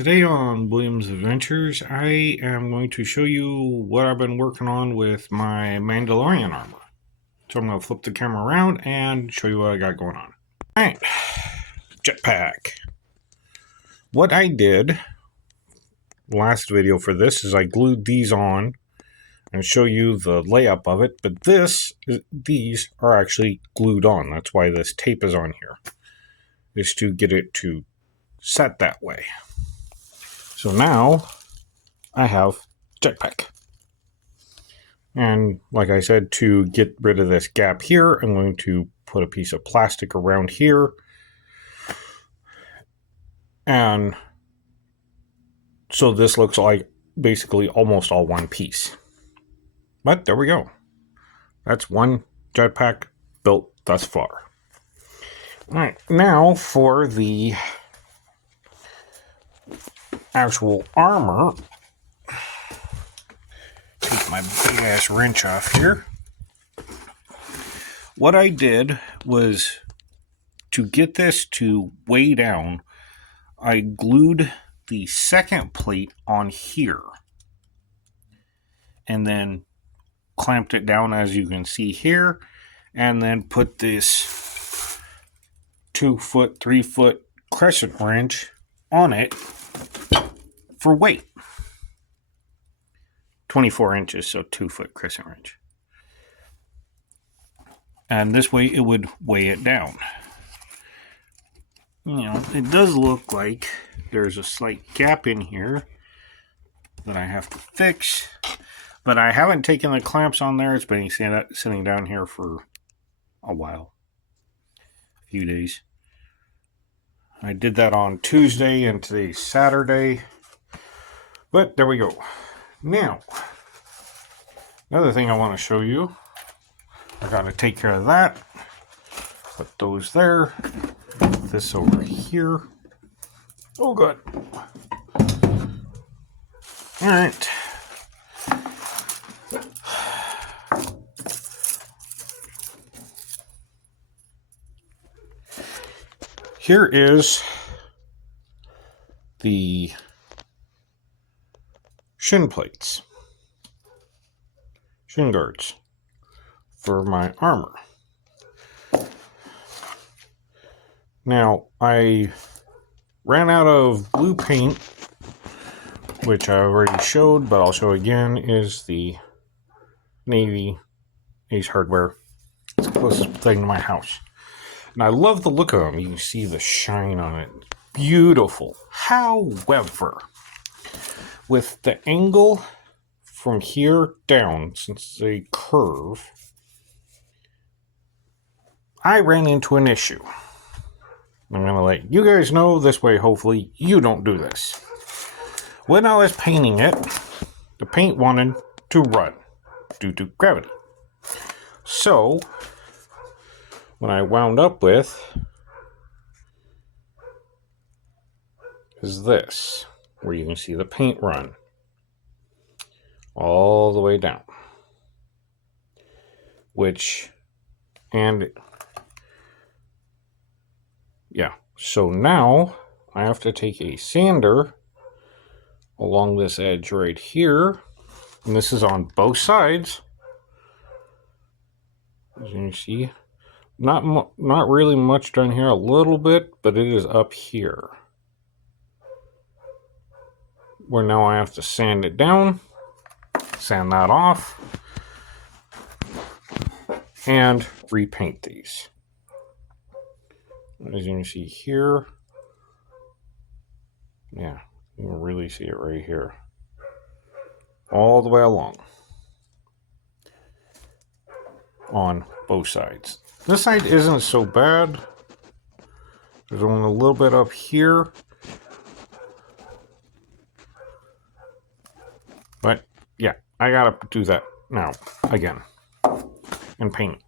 Today on William's Adventures, I am going to show you what I've been working on with my Mandalorian armor. So I'm going to flip the camera around and show you what I got going on. Alright, jetpack. What I did last video for this is I glued these on and show you the layup of it, but these are actually glued on. That's why this tape is on here, is to get it to set that way. So now I have jetpack. And like I said, to get rid of this gap here, I'm going to put a piece of plastic around here. And so this looks like basically almost all one piece. But there we go. That's one jetpack built thus far. All right, now for the actual armor. Take my big ass wrench off here. What I did was, to get this to weigh down, I glued the second plate on here and then clamped it down, as you can see here, and then put this 2-foot, 3-foot crescent wrench on it for weight. 24 inches, so 2-foot crescent wrench. And this way it would weigh it down. You know, it does look like there's a slight gap in here that I have to fix, but I haven't taken the clamps on there. It's been sitting down here for a while, a few days. I did that on Tuesday and today's Saturday. But there we go. Now, another thing I want to show you. I got to take care of that. Put those there. This over here. Oh, good. All right. Here is the shin plates, shin guards for my armor. Now, I ran out of blue paint, which I already showed, but I'll show again, is the Navy Ace Hardware. It's the closest thing to my house. And I love the look of them. You can see the shine on it. Beautiful. However, with the angle from here down, since they curve, I ran into an issue. I'm going to let you guys know this way, hopefully you don't do this. When I was painting it, the paint wanted to run due to gravity. So, what I wound up with is this, where you can see the paint run all the way down. So now I have to take a sander along this edge right here, and this is on both sides. As you can see, not really much down here, a little bit, but it is up here, where now I have to sand it down, sand that off, and repaint these. As you can see here, yeah, you can really see it right here, all the way along, on both sides. This side isn't so bad. There's only a little bit up here, but yeah, I gotta do that now again and paint it.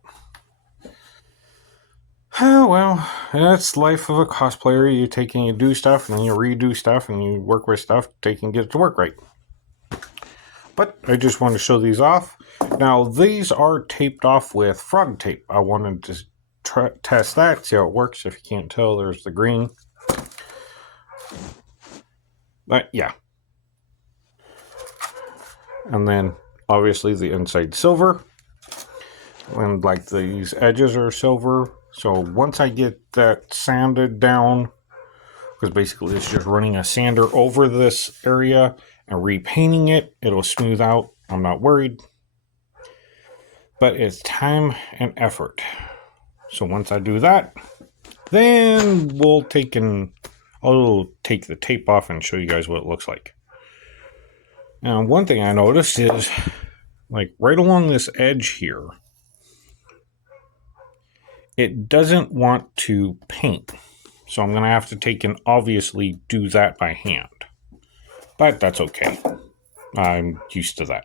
Oh, well, that's life of a cosplayer. You take and you do stuff, and then you redo stuff, and you work with stuff, take and get it to work right. But I just want to show these off. Now, these are taped off with frog tape. I wanted to test that, see how it works. If you can't tell, there's the green. But yeah. And then obviously the inside silver. And like these edges are silver. So once I get that sanded down, because basically it's just running a sander over this area and repainting it, it'll smooth out. I'm not worried. But it's time and effort. So once I do that, then I'll take the tape off and show you guys what it looks like. Now, one thing I noticed is, like right along this edge here, it doesn't want to paint. So I'm going to have to take and obviously do that by hand. But that's okay. I'm used to that.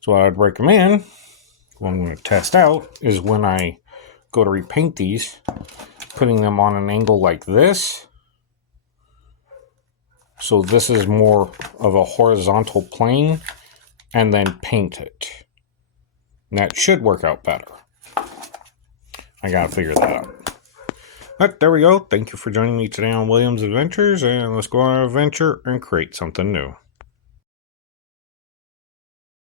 So what I'd recommend, what I'm going to test out, is when I go to repaint these, putting them on an angle like this. So this is more of a horizontal plane, and then paint it. And that should work out better. I gotta figure that out. But there we go. Thank you for joining me today on William's Adventures, and let's go on an adventure and create something new.